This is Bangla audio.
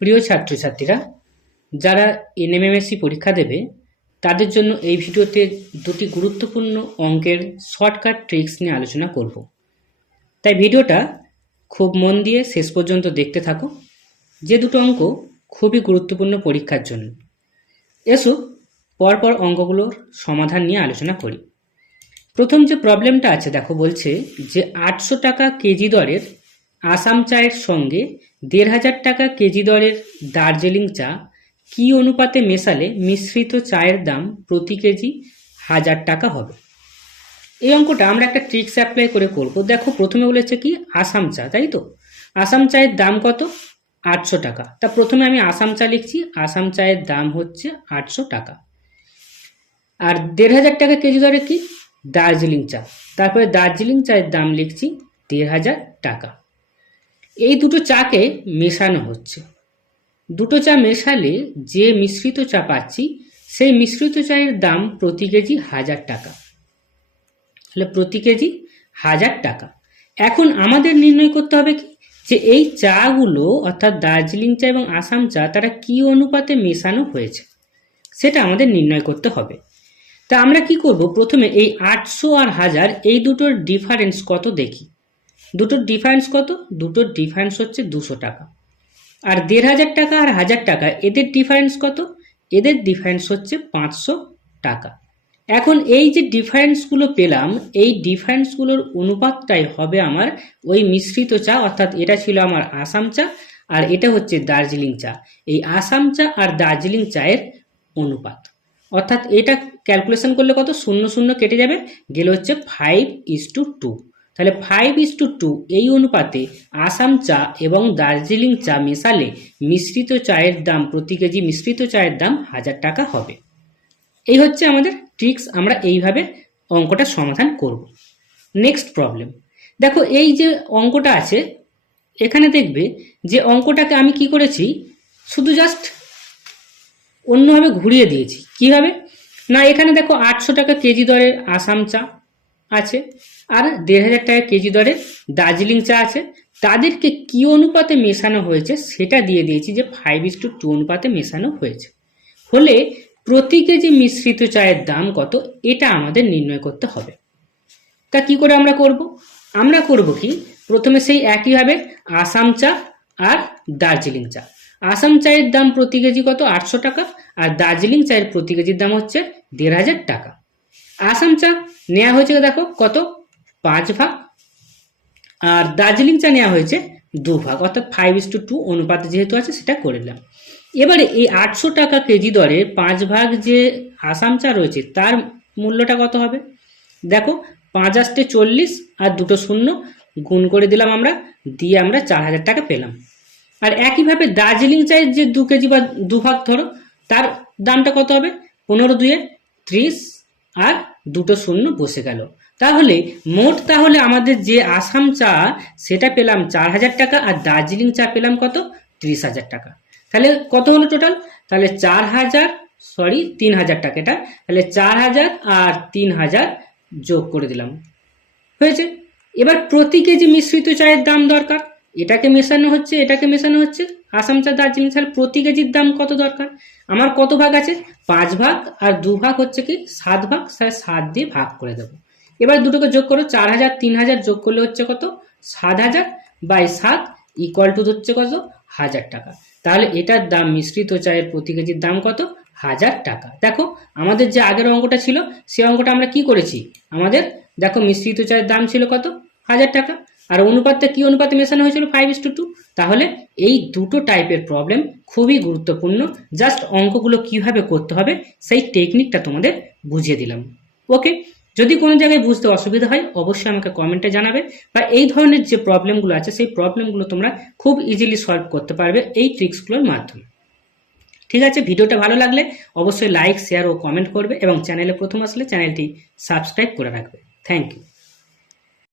প্রিয় ছাত্রছাত্রীরা, যারা এনএমএমএসসি পরীক্ষা দেবে তাদের জন্য এই ভিডিওতে দুটি গুরুত্বপূর্ণ অঙ্কের শর্টকাট ট্রিক্স নিয়ে আলোচনা করব। তাই ভিডিওটা খুব মন দিয়ে শেষ পর্যন্ত দেখতে থাকো, যে দুটো অঙ্ক খুবই গুরুত্বপূর্ণ পরীক্ষার জন্য। এসো পরপর অঙ্কগুলোর সমাধান নিয়ে আলোচনা করি। প্রথম যে প্রবলেমটা আছে দেখো, বলছে যে 800 টাকা কেজি দরের আসাম চায়ের সঙ্গে 1500 টাকা কেজি দরের দার্জিলিং চা কি অনুপাতে মেশালে মিশ্রিত চায়ের দাম প্রতি কেজি 1000 টাকা হবে। এই অঙ্কটা আমরা একটা ট্রিক্স অ্যাপ্লাই করে করব। দেখো, প্রথমে বলেছে কি আসাম চা, তাই তো? আসাম চায়ের দাম কত? 800 টাকা। তা প্রথমে আমি আসাম চা লিখছি, আসাম চায়ের দাম হচ্ছে 800 টাকা। আর 1500 টাকা কেজি দরে কি দার্জিলিং চা, তারপরে দার্জিলিং চায়ের দাম লিখছি 1500 টাকা। এই দুটো চাকে মেশানো হচ্ছে। দুটো চা মেশালে যে মিশ্রিত চা পাচ্ছি সেই মিশ্রিত চায়ের দাম প্রতি কেজি 1000 টাকা। তাহলে প্রতি কেজি 1000 টাকা। এখন আমাদের নির্ণয় করতে হবে কি, যে এই চাগুলো অর্থাৎ দার্জিলিং চা এবং আসাম চা তারা কি অনুপাতে মেশানো হয়েছে সেটা আমাদের নির্ণয় করতে হবে। তা আমরা কি করব, প্রথমে এই 800 আর 1000 এই দুটোর ডিফারেন্স কত দেখি। দুটোর ডিফারেন্স কত? দুটোর ডিফারেন্স হচ্ছে 200 টাকা। আর 1500 টাকা আর 1000 টাকা এদের ডিফারেন্স কত? এদের ডিফারেন্স হচ্ছে 500 টাকা। এখন এই যে ডিফারেন্সগুলো পেলাম, এই ডিফারেন্সগুলোর অনুপাতটাই হবে আমার ওই মিশ্রিত চা, অর্থাৎ এটা ছিল আমার আসাম চা আর এটা হচ্ছে দার্জিলিং চা। এই আসাম চা আর দার্জিলিং চায়ের অনুপাত, অর্থাৎ এটা ক্যালকুলেশন করলে কত? 0 0 কেটে যাবে, গেলে হচ্ছে 5:2। তাহলে 5:2 এই অনুপাতে আসাম চা এবং দার্জিলিং চা মেশালে মিশ্রিত চায়ের দাম প্রতি কেজি মিশ্রিত চায়ের দাম 1000 টাকা হবে। এই হচ্ছে আমাদের ট্রিক্স, আমরা এইভাবে অঙ্কটা সমাধান করব। নেক্সট প্রবলেম দেখো, এই যে অঙ্কটা আছে এখানে দেখবে যে অঙ্কটাকে আমি কি করেছি, শুধু জাস্ট অন্যভাবে ঘুরিয়ে দিয়েছি। কিভাবে না, এখানে দেখো 800 টাকা কেজি দরের আসাম চা আছে আর 1500 টাকা কেজি দরের দার্জিলিং চা আছে, তাদেরকে কি অনুপাতে মেশানো হয়েছে সেটা দিয়ে দিয়েছি যে 5:2 অনুপাতে মেশানো হয়েছে। হলে প্রতি কেজি মিশ্রিত চায়ের দাম কত এটা আমাদের নির্ণয় করতে হবে। তা কি করে আমরা করব? আমরা করব কি, প্রথমে সেই একইভাবে আসাম চা আর দার্জিলিং চা। আসাম চায়ের দাম প্রতি কেজি কত? 800 টাকা। আর দার্জিলিং চায়ের প্রতি কেজির দাম হচ্ছে 1500 টাকা। আসাম চা নেওয়া হয়েছে দেখো কত? 5 ভাগ। আর দার্জিলিং চা নেওয়া হয়েছে 2 ভাগ, অর্থাৎ 5:2 অনুপাতে যেহেতু আছে সেটা করে দিলাম। এবারে এই 800 টাকা কেজি দরে 5 ভাগ যে আসাম চা রয়েছে তার মূল্যটা কত হবে? দেখো, 5 আসতে 40 আর দুটো শূন্য গুণ করে দিলাম আমরা, দিয়ে আমরা 4000 টাকা পেলাম। আর একইভাবে দার্জিলিং চায়ের যে 2 কেজি বা 2 ভাগ ধরো, তার দামটা কত হবে? 15 × 2 = 30 আর দুটো শূন্য বসে গেল। তাহলে মোট আমাদের যে আসাম চা সেটা পেলাম 4000 টাকা আর দার্জিলিং চা পেলাম কত? 30,000 টাকা। তাহলে কত হলো টোটাল? তাহলে 3000 টাকা এটা। তাহলে 4000 আর 3000 যোগ করে দিলাম, হয়েছে। এবার প্রতি কেজি মিশ্রিত চায়ের দাম দরকার, এটাকে মেশানো হচ্ছে এটাকে মেশানো হচ্ছে আসাম চা দার্জিলিং চা। প্রতি কেজির দাম কত দরকার? আমার কত ভাগ আছে? 5 ভাগ আর 2 ভাগ হচ্ছে কি 7 ভাগ, 7 দিয়ে ভাগ করে দেবো। এবার দুটোকে যোগ করো, 4000 3000 যোগ করলে হচ্ছে কত? 7000/7 = হচ্ছে কত? 1000 টাকা। তাহলে এটার দাম মিশ্রিত চায়ের প্রতি কেজির দাম কত? 1000 টাকা। দেখো, আমাদের যে আগের অঙ্কটা ছিল সেই অঙ্কটা আমরা কি করেছি, আমাদের দেখো মিশ্রিত চায়ের দাম ছিল কত? 1000 টাকা। আর অনুপাতটা কি অনুপাতে মেশানো হয়েছিল? 5:2। তাহলে এই দুটো টাইপের প্রবলেম খুবই গুরুত্বপূর্ণ। জাস্ট অঙ্কগুলো কিভাবে করতে হবে সেই টেকনিকটা তোমাদের বুঝিয়ে দিলাম। ওকে, যদি কোনো জায়গায় বুঝতে অসুবিধা হয় অবশ্যই আমাকে কমেন্টে জানাবে, বা এই ধরনের যে প্রবলেমগুলো আছে সেই প্রবলেমগুলো তোমরা খুব ইজিলি সলভ করতে পারবে এই ট্রিক্সগুলোর মাধ্যমে। ঠিক আছে, ভিডিওটা ভালো লাগলে অবশ্যই লাইক শেয়ার ও কমেন্ট করবে এবং চ্যানেলে প্রথম আসলে চ্যানেলটি সাবস্ক্রাইব করে রাখবে। Thank you.